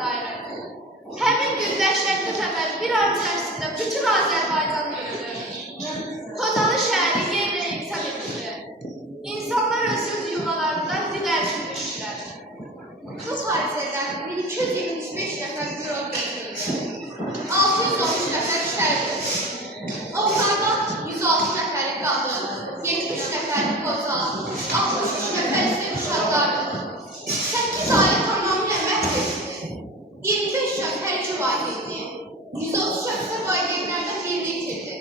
dairə. Həmin gün dəhşətli xəbər bir an içərisində bütün Azərbaycanı bürüdü. Xocalı şəhəri yerlə yeksan edildi. İnsanlar özür yuvalarından dilərçin düşdülər. Bu hadisədən 1275 nəfər girov götürüldü. 613 nəfər şəhid. Onlardan 106 nəfəri qadın, 70 nəfəri qoca, 63 nəfəri isə uşaqlardır. 8 ayı tamamilə məhv edildi. 25 nəfər valideynli, 130 nəfər valideynlərdən birini itirdi.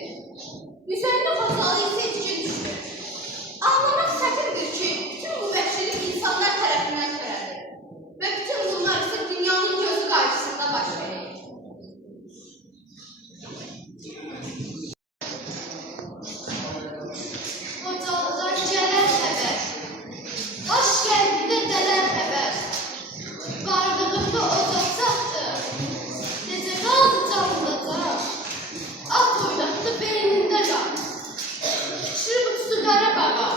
150 Xocalı isə içki düşdü. Anlamaq çətindir ki, bütün bu vəhşilik insanlar tərəfindən törədir və bütün bunlar isə dünyanın gözü qarşısında baş verir. Xocalıdan gələn xəbər, Daş qəlbində dələn xəbər, vardığımda ocaqcaqdır, necə qaldı canlıca, at oynatdı beynində qan. Şırıb uçdu Qarabağa,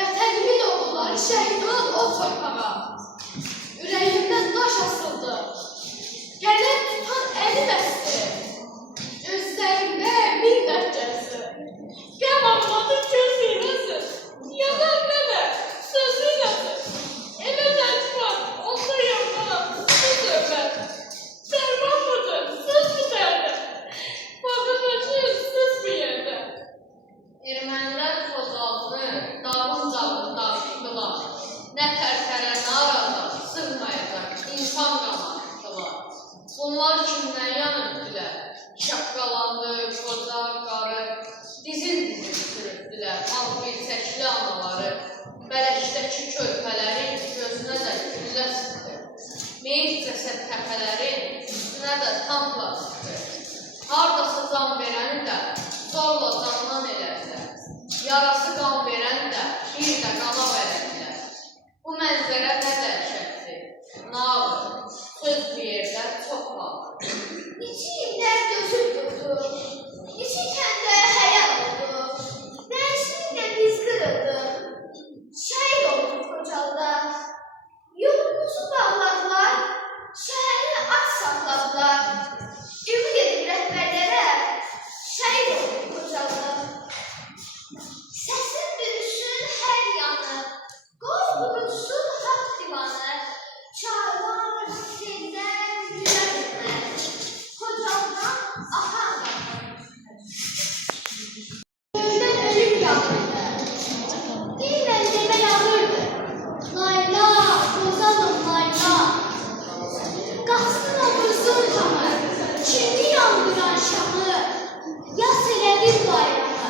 vətənimin oğulları şəhid oldu o torpağa. Ürəyimdən daş asıldı, qələm tutan əli bəsdi, gözlərimdə bir dərd gəzdi. Qəm anladı gözlüyünüzü, yalan mənə, sözlüyünüzü. Elə dərd var, onda yalan, bu söhbət. Dərman budur, söz bu dərdə. Bağırlaşır, söz bu yerdə. Ermənilər Xocalını dağın dağıtdılar. Nə tərtərə narada sığmayacaq insan qanatdılar. Bunlar kimdən yanırdılar? Şapqalandı, qoca, qarı, dizin sürürdülər. Al bir çəkli anaları, bələkdəki körpələri gözünə də güllə sıxdı. Meyit cəsəd təpələrin üstünə də tampla sıxdı. Hardasa can verəni də zorla candan elədilər. Yarası qan verəni də bir də qana verədilər. Bu mənzərə nə dəhşətdir, nağır, söz bu yerdə çox qalır. İçi illər gözüm durdu, içi kəndə həyal oldu, dərsimdə biz qırıldı, şəhid oldu Xocalıda. Yolumuzu bağladılar, şəhəri aç saxladılar. Ümid edib rəhbərlərə, şəhid oldu Xocalıda. Səsin bürüsün hər yanı, qoy qurutsun haqq divanı, çağlar senden gülərlər, Xocalıdan axan qanı. Gözdən ölüm yağırdı, dillə demə yağırdı, layla, Xocalım layla. Qaxsın oğuzun tamı, kinli yandıran şamı, yas elədir bayramı.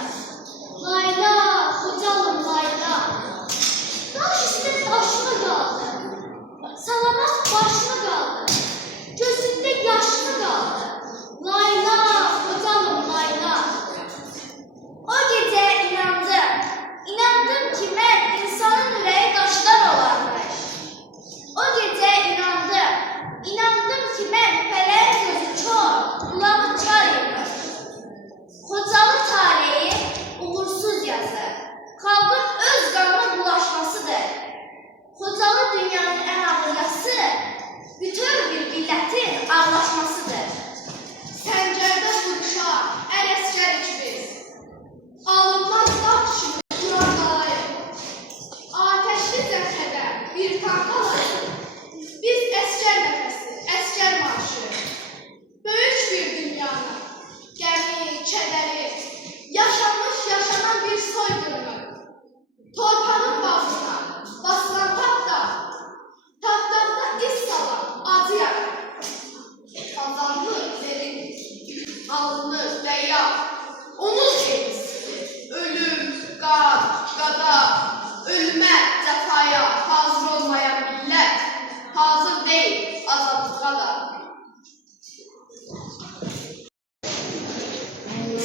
Layla, Xocalım layla. Daş üstə daşlı qaldı, salamat başlı qaldı, gözündə yaşlı qaldı. Layla, Xocalım layla. O gecə inandım ki, mən insanın ürəyi daşdan olarmış. O gecə inandım ki, mən fələyin gözü çox, qulağı çar imiş. Xocalı tarihi uğursuz yazı, xalqın öz qanına bulaşmasıdır. Xocalı dünyanın ən ağır yası, bütün bir millətin ağlaşmasıdır. Səncərdə vuruşa, əl əsgərik biz. Alınmaz dağ kimi duran dalayım. Ateşli cəbhədə bir tanka lazım. Biz əsgər nəfəsi, əsgər marşı. Böyük bir dünyanın, gəmi, kədəri, yaşanan bir soyqırımı. Torpağın bağrına, basılan taxtaqda iz salan acı yarar. Kazanlı derin, alnı bəyar, onun sevgisi, ölüm, qan, qada, ölümə, cəfaya hazır olmayan millət, hazır deyil azadlığa da.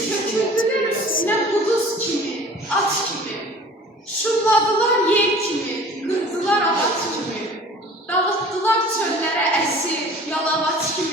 Köküldülər üstünə quduz kimi, at kimi, şulladılar yel kimi, qırdılar ağac kimi, dağıttılar çöllərə əsir, yalavac kimi.